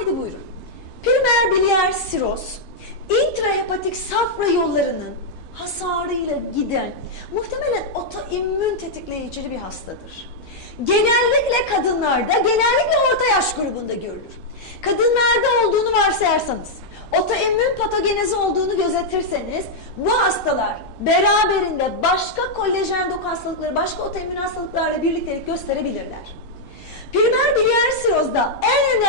Haydi buyurun. Primer biliyer siroz, intrahepatik safra yollarının hasarıyla giden muhtemelen otoimmün tetikleyicili bir hastadır. Genellikle kadınlarda, genellikle orta yaş grubunda görülür. Kadınlarda olduğunu varsayarsanız, otoimmün patogenezi olduğunu gözetirseniz bu hastalar beraberinde başka kolajen doku hastalıkları, başka otoimmün hastalıklarla birliktelik gösterebilirler. Primer biliyer sirozda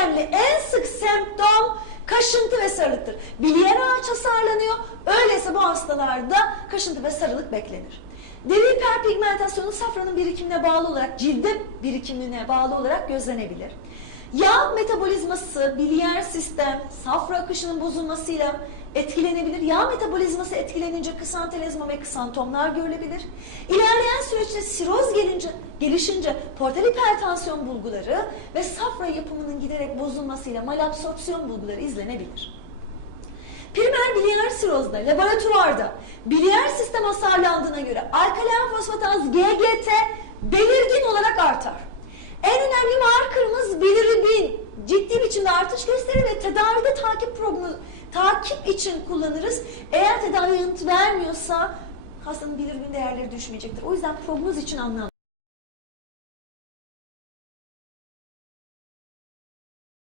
önemli, en sık semptom kaşıntı ve sarılıktır. Biliyer ağaç hasarlanıyor, öyleyse bu hastalarda kaşıntı ve sarılık beklenir. Deri hiperpigmentasyonu safranın birikimine bağlı olarak, cilde birikimine bağlı olarak gözlenebilir. Yağ metabolizması, biliyer sistem, safra akışının bozulmasıyla etkilenebilir. Yağ metabolizması etkilenince kısantelezma ve kısantomlar görülebilir. İlerleyen süreçte siroz gelince, gelişince portal hipertansiyon bulguları ve safra yapımının giderek bozulmasıyla malabsorpsiyon bulguları izlenebilir. Primer biliyer sirozda laboratuvarda biliyer sistem hasarlandığına göre alkalen fosfataz GGT belirgin olarak artar. En önemli markerımız bilirubin ciddi biçimde artış gösterir ve tedavide takip prognoz takip için kullanırız. Eğer tedavi yanıt vermiyorsa hastanın bilirubin değerleri düşmeyecektir. O yüzden prognoz için anlamlı.